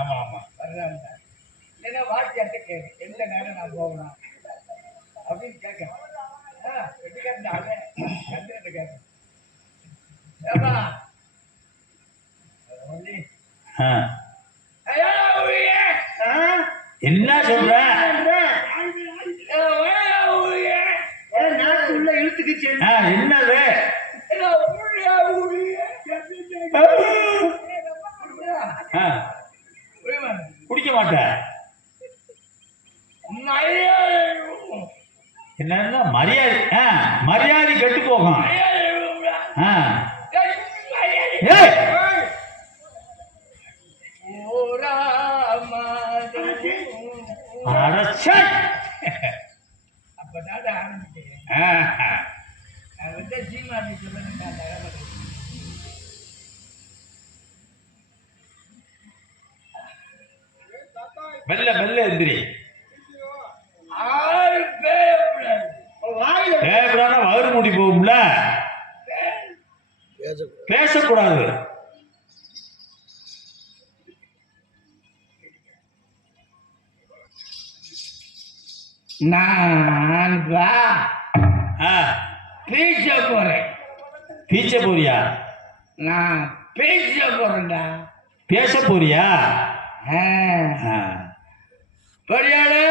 ஆமா ஆமா வர்றாங்க. இல்லைன்னா வாத்தியார்ட்ட கேட்க எந்த நேரம் நான் போகணும் அப்படின்னு கேட்கணும். வெட்டிக்காரன் சந்திரன் கேட்கணும். ஏமா என்ன சொல்ற? உள்ள இழுத்துக்குச்சு. என்னது? குடிக்க மாட்டேன். என்ன மரியாதை? மரியாதை கெட்டு போகும். அப்பதான் ஆரம்பிச்சேன். சீமாட்டி சொல்லுங்க. மெல்ல மெல்ல எந்திரி. வயிறு மூடி போகும்ல, பேசக்கூடாது. நான் பேச போறேன். பேச போறியா? நான் பேச போறேன்டா. பேச போறியா? பொறியாளே,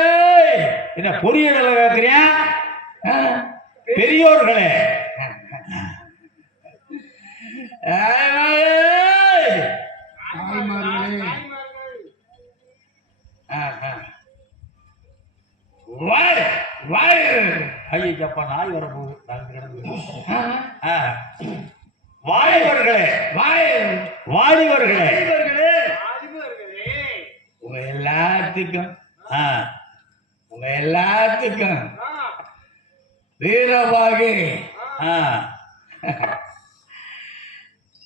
என்ன பொறியாள கேட்கிறியா? பெரியோர்களே, ஐயப்பா நாய் வர போகுது. வாலிபர்களே, வாலிபர்களே, உங்க எல்லாத்துக்கும் வீரபாகு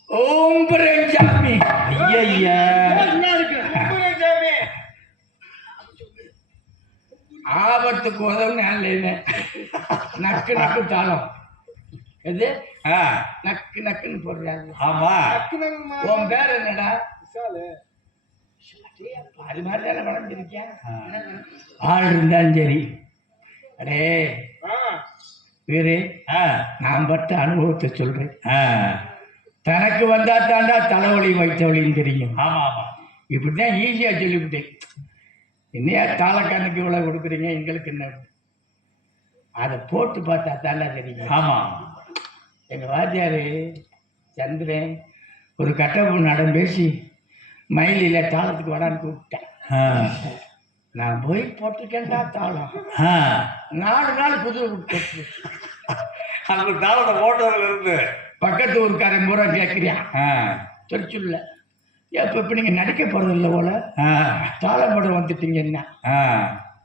ஓம் பிரஞ்சாமி. ஐயா ஆபத்துக்கு உதவுன்னு நக்கு நக்கு தாளம் எது நக்கு நக்குன்னு போடுறாங்க. ஆமா, உன் பேர் என்னடா? அது மாதிரி தானே வளர்ந்துருக்கேன். ஆள் இருந்தாலும் சரி. அடே வீரு, நான் பட்ட அனுபவத்தை சொல்றேன். தனக்கு வந்தா தாண்டா தலைவலி வைத்தவழின்னு தெரியும். ஆமா ஆமா, இப்படிதான் ஈஸியா சொல்லிவிட்டேன். என்னையா தாளக்கானுக்கு இவ்வளவு கொடுக்குறீங்க, எங்களுக்கு என்ன? அதை போட்டு பார்த்தா தாண்டா தெரியும். ஆமா, எங்க வாத்தியாரு சந்திரன் ஒரு கட்டப்பு நடம் பேசி மயிலில தாளத்துக்கு வரான்னு கூப்பிட்டேன். நான் போய் போட்டுக்கேன்டா தாளம். 4 நாள் புது போட்டு அந்த தாளத்தை போட்டதுல இருந்து பக்கத்து ஊருக்காரன் பூரா கேட்குறியான். திருச்சூர்ல எப்போ இப்போ நீங்கள் நடிக்க போகிறது இல்லை போல, தாளம் போட வந்துட்டீங்க. என்ன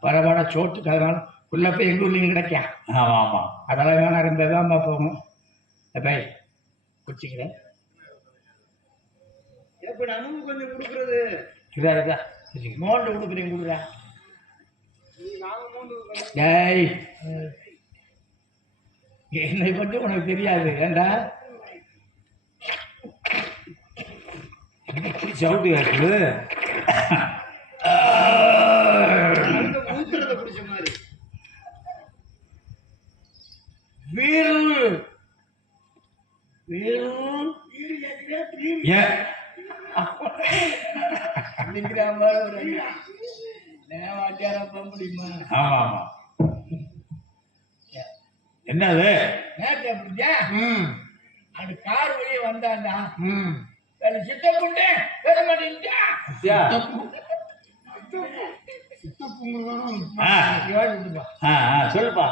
பரவாயில்ல, சோட்டுக்கு அதனால உள்ள போய் எங்கள் ஊர்லேயும் கிடைக்கா. ஆமாம் ஆமாம், அதெல்லாம் வேணா ரொம்ப வேகமாக போகும். பை குடிச்சிக்கிறேன். எப்போ நமக்கு கொஞ்சம் கொடுக்குறது இதா மோண்டு கொடுக்குறீங்க கொடுக்குறா. டேய், என்னை பற்றி உனக்கு தெரியாது. ஏண்டா சவுண்டு கேட்குது. ஊத்துறத பிடிச்ச மாதிரி வீரு வீரு முடியுமா? ஆமா ஆமா, என்னது நேற்று அப்படியா? அந்த கார் வழியே வந்தாண்டா. சித்தப்புண்டே பேச மாட்டேங்கிட்டா. சொல்லுப்பா.